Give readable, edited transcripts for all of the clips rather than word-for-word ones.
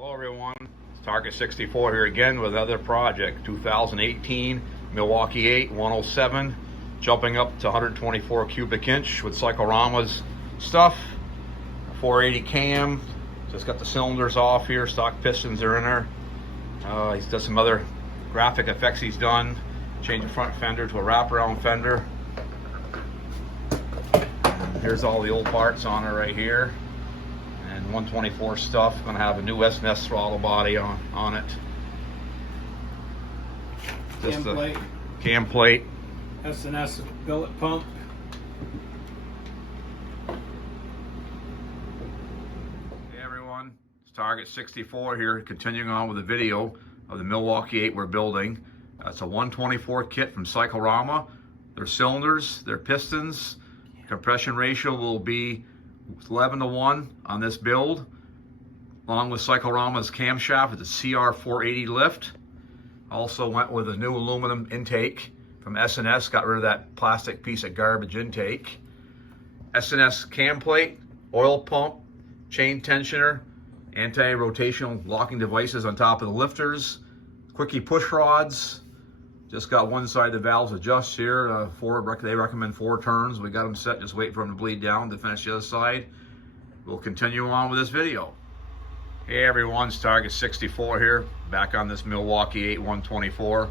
Hello everyone, it's Target 64 here again with another project. 2018 Milwaukee 8 107, jumping up to 124 cubic inch with Cyclorama's stuff. 480 cam, just got the cylinders off here, stock pistons are in there. He's done some other graphic effects he's done. Changed the front fender to a wraparound fender. And here's all the old parts on it right here. And 124 stuff. Going to have a new S&S throttle body on it. Just a cam plate. S&S billet pump. Hey everyone, it's Target 64 here, continuing on with the video of the Milwaukee 8 we're building. It's a 124 kit from Cyclorama. Their cylinders, their pistons, compression ratio will be 11:1 on this build, along with Cyclorama's camshaft with the CR480 lift. Also went with a new aluminum intake from S&S, got rid of that plastic piece of garbage intake. S&S cam plate, oil pump, chain tensioner, anti-rotational locking devices on top of the lifters, quickie push rods. Just got one side of the valves adjust here. They recommend 4 turns. We got them set, just wait for them to bleed down to finish the other side. We'll continue on with this video. Hey everyone, it's Target 64 here, back on this Milwaukee 8 124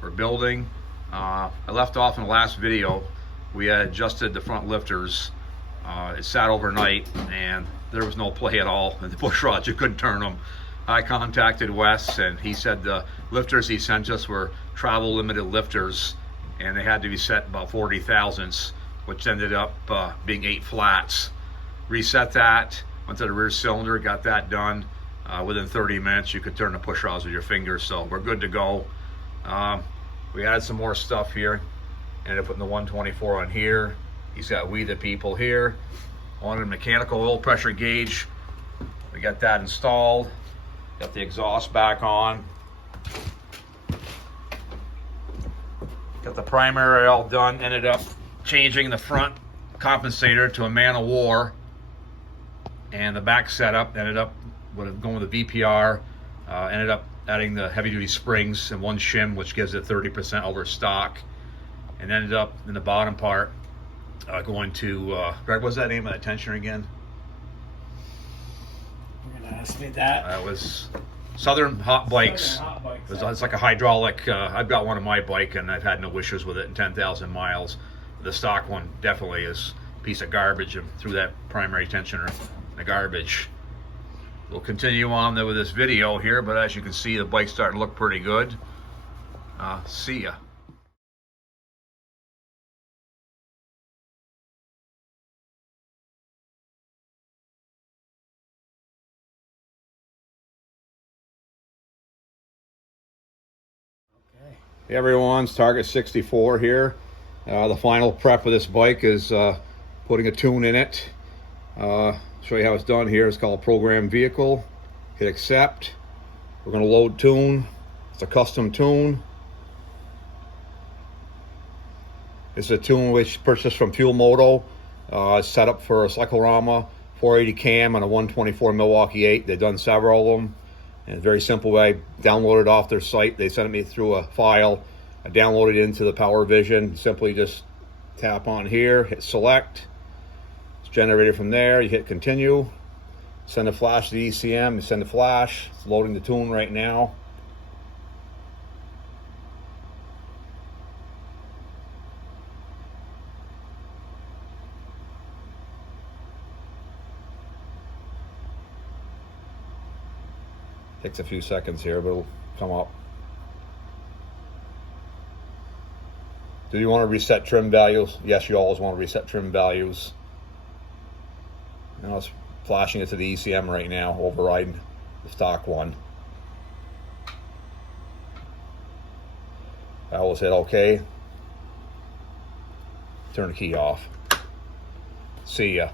we're building. I left off in the last video. We had adjusted the front lifters. It sat overnight and there was no play at all. And the push rods, you couldn't turn them. I contacted Wes and he said the lifters he sent us were travel limited lifters and they had to be set about 40 thousandths, which ended up being 8 flats. Reset that, went to the rear cylinder, got that done. Within 30 minutes you could turn the push rods with your fingers, so we're good to go. We added some more stuff here. Ended up putting the 124 on here. He's got We the People here. On a mechanical oil pressure gauge. We got that installed. Got the exhaust back on. Got the primary all done. Ended up changing the front compensator to a man of war. And the back setup ended up going with the VPR. Ended up adding the heavy duty springs and one shim, which gives it 30% over stock. And ended up in the bottom part going to, Greg, what's that name of that tensioner again? You're gonna ask me that. It was Southern Hot Bikes. It's like a hydraulic. I've got one on my bike and I've had no issues with it in 10,000 miles. The stock one definitely is a piece of garbage and threw that primary tensioner in the garbage. We'll continue on with this video here, but as you can see, the bike's starting to look pretty good. See ya. Hey everyone, it's Target 64 here. The final prep of this bike is putting a tune in it. Show you how it's done here. It's called Program Vehicle. Hit accept. We're going to load tune. It's a custom tune. It's a tune which purchased from Fuel Moto. It's set up for a Cyclorama 480 cam and a 124 Milwaukee 8. They've done several of them. And very simple way. Downloaded off their site. They sent me through a file. I downloaded it into the Power Vision. Simply just tap on here, hit select. It's generated from there. You hit continue. Send a flash to the ECM. You send a flash. It's loading the tune right now. Takes a few seconds here, but it'll come up. Do you want to reset trim values? Yes, you always want to reset trim values. Now it's flashing it to the ECM right now, overriding the stock one. I always hit OK. Turn the key off. See ya.